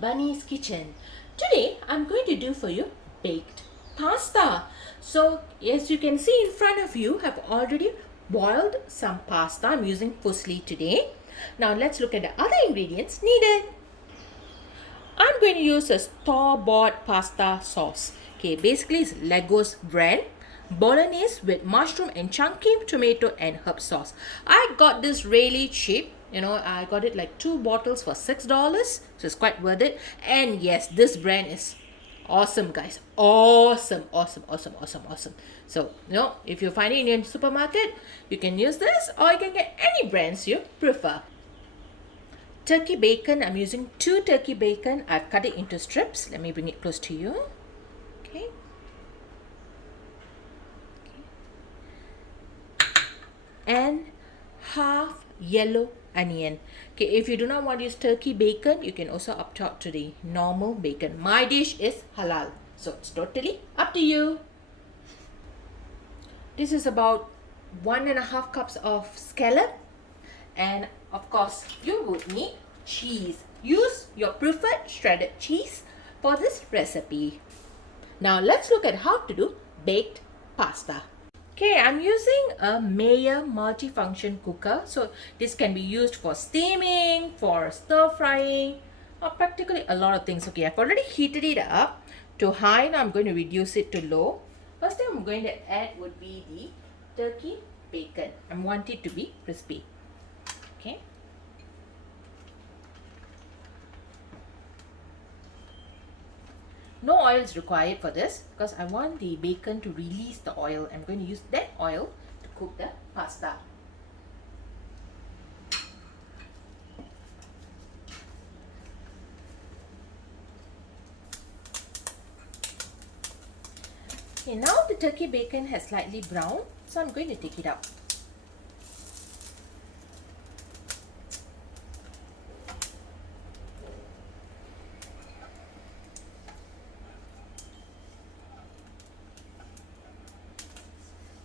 Bunny's kitchen. Today I'm going to do for you baked pasta. So as you can see in front of you, I've already boiled some pasta. I'm using fusli today. Now let's look at the other ingredients needed. I'm going to use a store-bought pasta sauce. Okay, basically it's Leggo's brand. Bolognese with mushroom and chunky tomato and herb sauce. I got this really cheap. I got it like 2 bottles for $6. So it's quite worth it. And yes, this brand is awesome, guys. Awesome. So, if you find it in your supermarket, you can use this or you can get any brands you prefer. Turkey bacon, I'm using 2 turkey bacon. I've cut it into strips. Let me bring it close to you. Okay. And half yellow onion. Okay, if you do not want to use turkey bacon, you can also opt out to the normal bacon. My dish is halal, so it's totally up to you. This is about 1.5 cups of scallop, and of course you would need cheese. Use your preferred shredded cheese for this recipe. Now let's look at how to do baked pasta. Okay, I'm using a Mayer multifunction cooker. So this can be used for steaming, for stir frying, or practically a lot of things. Okay, I've already heated it up to high. Now I'm going to reduce it to low. First thing I'm going to add would be the turkey bacon. I want it to be crispy. Okay. No oil is required for this because I want the bacon to release the oil. I'm going to use that oil to cook the pasta. Okay, now the turkey bacon has slightly browned, so I'm going to take it out.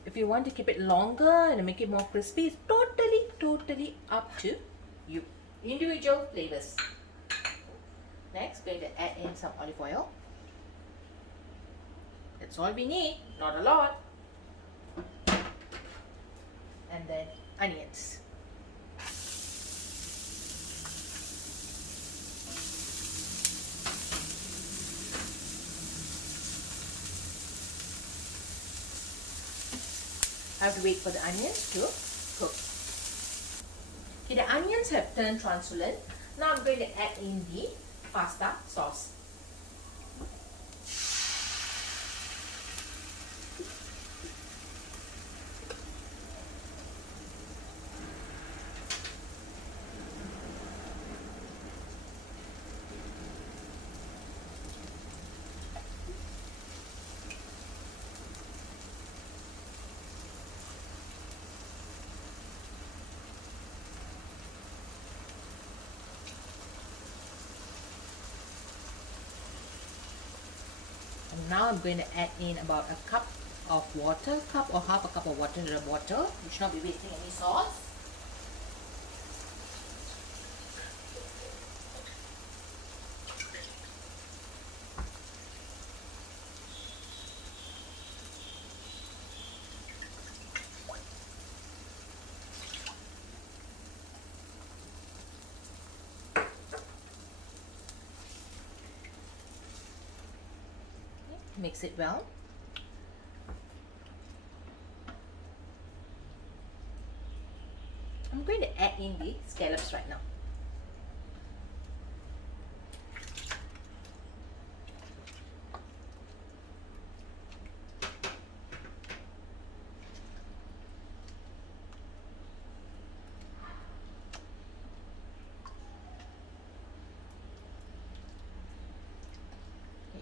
If you want to keep it longer and make it more crispy, it's totally up to you. Individual flavors. Next, going to add in some olive oil. That's all we need, not a lot. And then onions. I have to wait for the onions to cook. Okay, the onions have turned translucent. Now I'm going to add in the pasta sauce. And now I'm going to add in about a cup of water, cup or half a cup of water in the bottle. You should not be wasting any sauce. Mix it well. I'm going to add in the scallops right now.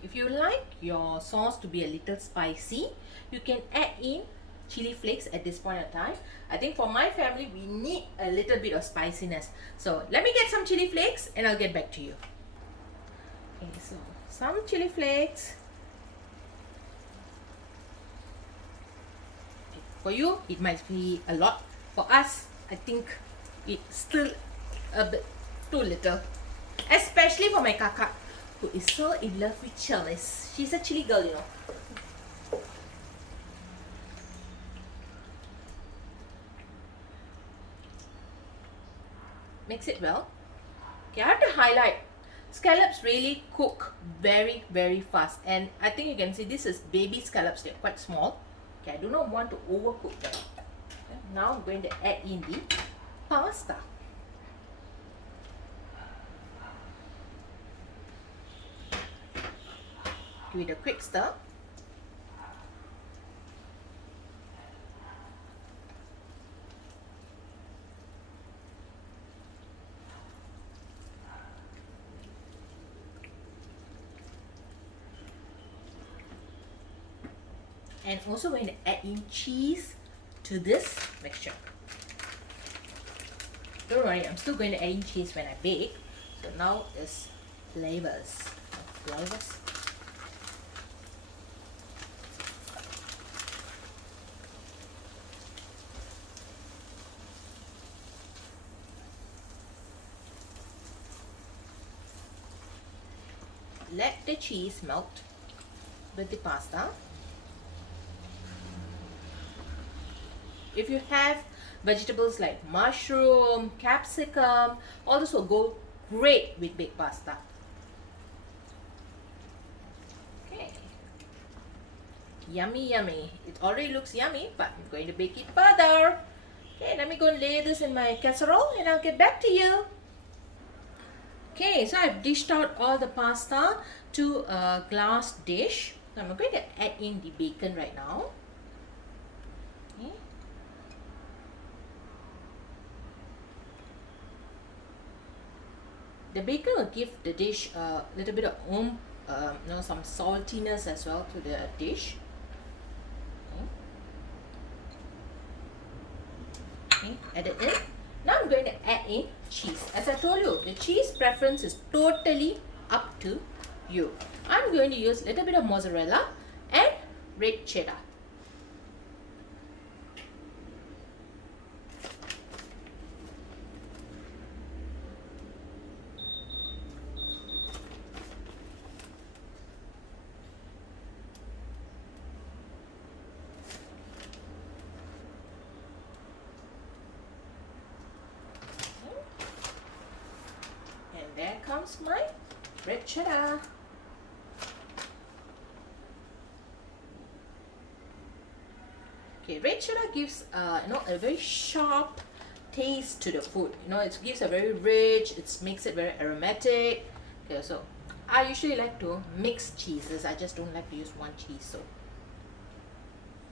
If you like your sauce to be a little spicy, you can add in chili flakes at this point of time. I think for my family, we need a little bit of spiciness. So let me get some chili flakes and I'll get back to you. Okay, so some chili flakes. Okay, for you, it might be a lot. For us, I think it's still a bit too little. Especially for my kakak. who is so in love with chilies. She's a chili girl, you know. Mix it well. Okay, I have to highlight. Scallops really cook very, very fast. And I think you can see this is baby scallops. They're quite small. Okay, I do not want to overcook them. Okay, now I'm going to add in the pasta. Give it a quick stir. And also going to add in cheese to this mixture. Don't worry, I'm still going to add in cheese when I bake. So now is flavors. Let the cheese melt with the pasta. If you have vegetables like mushroom, capsicum, all this will go great with baked pasta. Okay. Yummy, yummy. It already looks yummy, but I'm going to bake it further. Okay, let me go and lay this in my casserole and I'll get back to you. Okay, so I've dished out all the pasta to a glass dish. So I'm going to add in the bacon right now. Okay. The bacon will give the dish a little bit of some saltiness as well to the dish. Okay, add it in. Now I'm going to add in cheese. As I told you, the cheese preference is totally up to you. I'm going to use a little bit of mozzarella and red cheddar. There comes my red cheddar. Okay, red cheddar gives a very sharp taste to the food. It gives a very rich. It makes it very aromatic. Okay, so I usually like to mix cheeses. I just don't like to use one cheese. So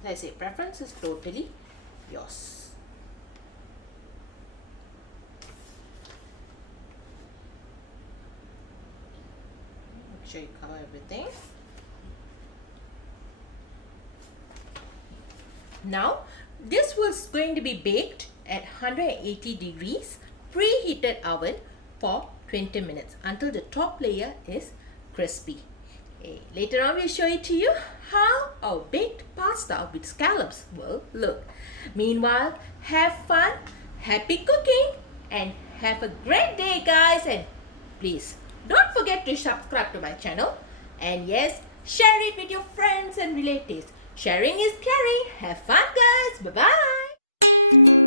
as I say, preference is totally yours. Make sure you cover everything. Now this was going to be baked at 180 degrees preheated oven for 20 minutes until the top layer is crispy. Okay, later on we'll show it to you how our baked pasta with scallops will look. Meanwhile, have fun, happy cooking, and have a great day, guys. And please don't forget to subscribe to my channel, and yes, share it with your friends and relatives. Sharing is caring. Have fun, guys. Bye-bye.